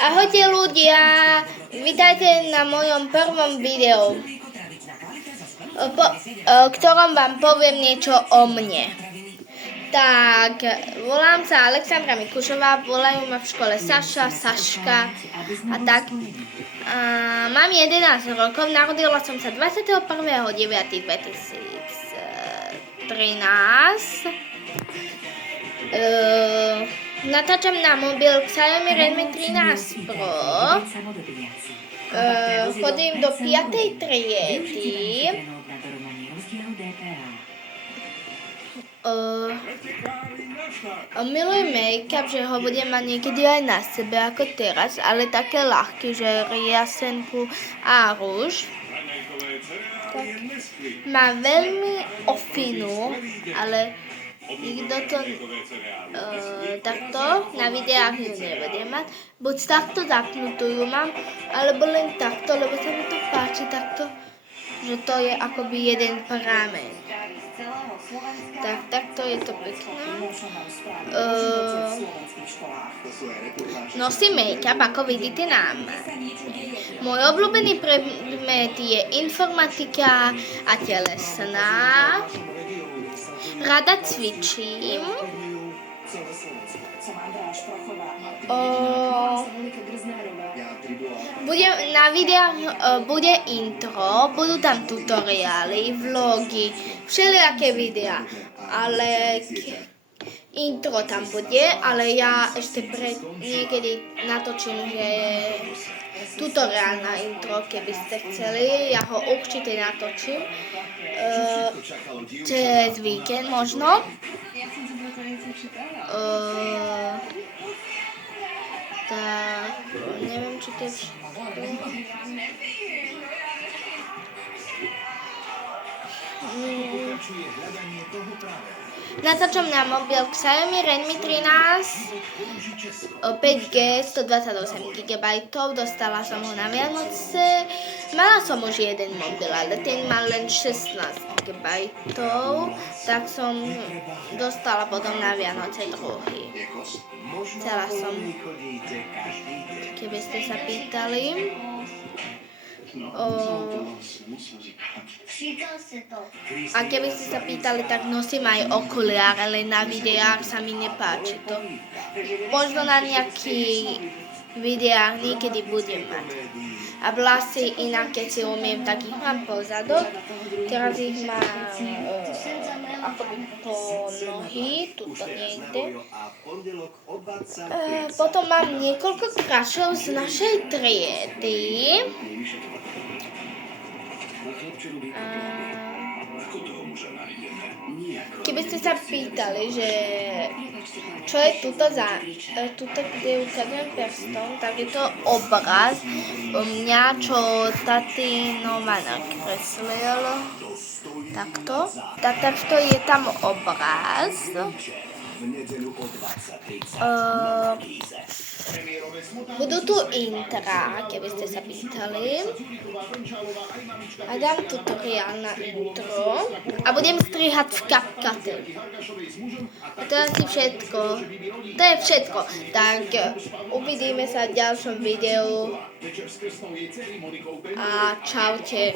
Ahojte ľudia, vítajte na mojom prvom videu, ktorom vám poviem niečo o mne. Tak, volám sa Alexandra Mikušová, volajú ma v škole Saša, Saška a tak. Mám 11 rokov, narodila som sa 21.9.2013. Natáčam na mobil Xiaomi Redmi 13 Pro. Chodím do 5. triedy. Milujem make-up, že ho budem mať niekedy aj na sebe ako teraz, ale také ľahké, že riasenku a rúž. Tak. Má veľmi ofinu, ale nikto to takto na videách ju nebude mať. Buď takto zapnutú ju mám, alebo len takto, lebo sa mi to páči takto, že to je akoby jeden prameň. Takto je to pekné. Nosím make-up, ako vidíte na mne. Môj obľúbený predmet je informatika a telesná. Rada cvičím. Na videách bude intro, budú tam tutoriály, vlogy, všelijaké videá, ale intro tam bude, ale ja ešte niekedy natočím, že tutoriál na intro, keby ste chceli, ja ho určite natočím cez víkend možno. Tak, neviem, či to je všetko. Natáčam na mobil Xiaomi Redmi 13 5G 128 GB, dostala som ho na Vianoce. Mala som už jeden mobil, ale ten mal len 16 GB, tak som dostala potom na Vianoce druhý. Chcela som, keby ste sa pýtali. A keby ste sa pýtali, tak nosím aj okuliare, ale na videách sa mi nepáči to. Možno na nejakých videách niekedy budem mať. A vlasy inak, keď si umiem, tak ich mám pozadu. Teraz ich mám akoby po nohy, tuto niekde. Potom mám niekoľko krašov z našej triedy. Keby ste sa pýtali, že čo je tuto, kde ukazujem prstom, tak je to obraz mňa, čo tatino ma nakreslil. Takto. Takto je tam obraz. Budú tu intra, keby ste sa pýtali. A dám tutoriál na intro. A budem strihať v CapCute. A to je asi všetko. To je všetko. Tak uvidíme sa v ďalšom videu. A čaute.